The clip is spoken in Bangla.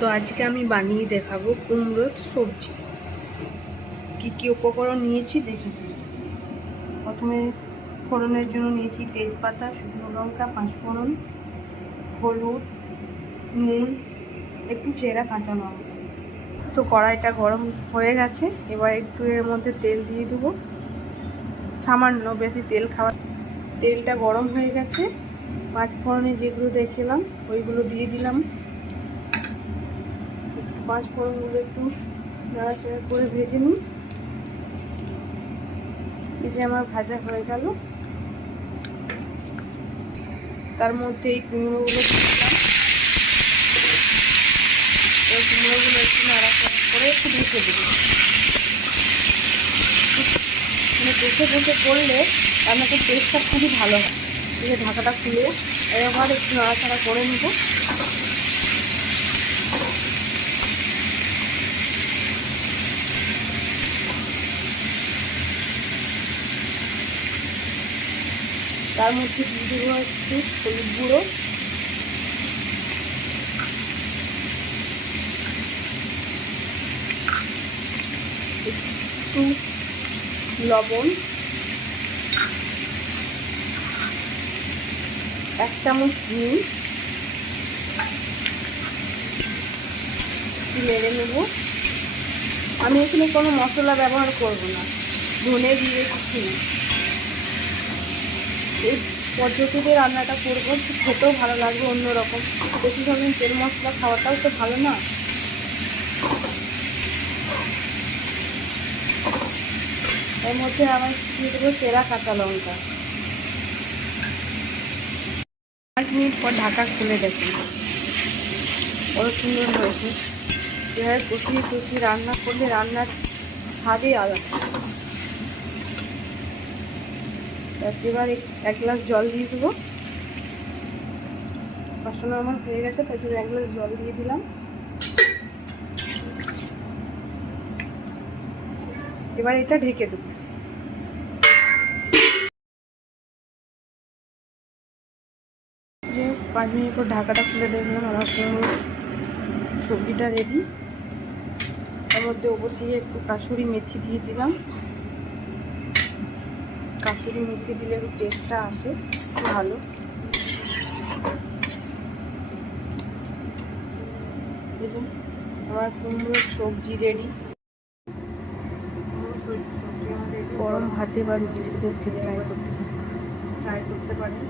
তো আজকে আমি বানিয়ে দেখাবো কুমড়োর সবজি। কি কি উপকরণ নিয়েছি দেখে নিন। প্রথমে ফোড়নের জন্য নিয়েছি তেজপাতা, শুকনো লঙ্কা, পাঁচফোড়ন, হলুদ, নুন, একটু চেরা কাঁচা লঙ্কা। তো কড়াইটা গরম হয়ে গেছে, এবার একটু এর মধ্যে তেল দিয়ে দেবো, সামান্য, বেশি তেল খাওয়া। তেলটা গরম হয়ে গেছে, পাঁচফোড়নে যেগুলো দেখলাম ওইগুলো দিয়ে দিলাম। পাঁচফোড়নগুলো একটু নাড়াচাড়া করে ভেজে নিই। এই যে আমার ভাজা হয়ে গেল, তার মধ্যে এই কুমড়োগুলো দিলাম। এই কুমড়োগুলো একটু নাড়াচাড়া করে একটু ঢেকে দেবো। মানে ঢেকে ঢেকে করলে রান্নাটার টেস্টটা খুবই ভালো হয়। এই যে ঢাকাটা খুলে এবার একটু নাড়াচাড়া করে নেব। তার মধ্যে দিয়ে দেবো একটু হলুদ গুঁড়ো, একটু লবণ, 1 চামচ চিনি, নেড়ে নেব। আমি এখানে কোনো মশলা ব্যবহার করব না, ধনে দিয়ে কিছু না। এই পদ্ধতিতে রান্নাটা করবো, খেতেও ভালো লাগবে অন্যরকম। বেশি ধরনের তেল মশলা খাওয়াটাও তো ভালো না। এর মধ্যে আমার দিয়ে দেবো চেরা কাঁচা লঙ্কা। 5 মিনিট পর ঢাকা খুলে দেখুন, বড় সুন্দর হয়েছে। এভাবে কষিয়ে কষিয়ে রান্না করলে রান্নার স্বাদই আলাদা। এবার 1 গ্লাস জল দিয়ে দেবো। কষানো আমার হয়ে গেছে, তাই জন্য 1 গ্লাস জল দিয়ে দিলাম। এবার এটা ঢেকে দেবো। 5 মিনিট পর ঢাকাটা খুলে দেখলাম আমার সবজিটা রেডি। তার মধ্যে ওপর থেকে একটু কাসুরি মেথি দিয়ে দিলাম। কাসুরি মেথি দিলে একটু টেস্টটা আসে ভালো। আমার কুমড়োর সবজি রেডি। গরম ভাতে বা রুটির সাথে ট্রাই করতে পারেন।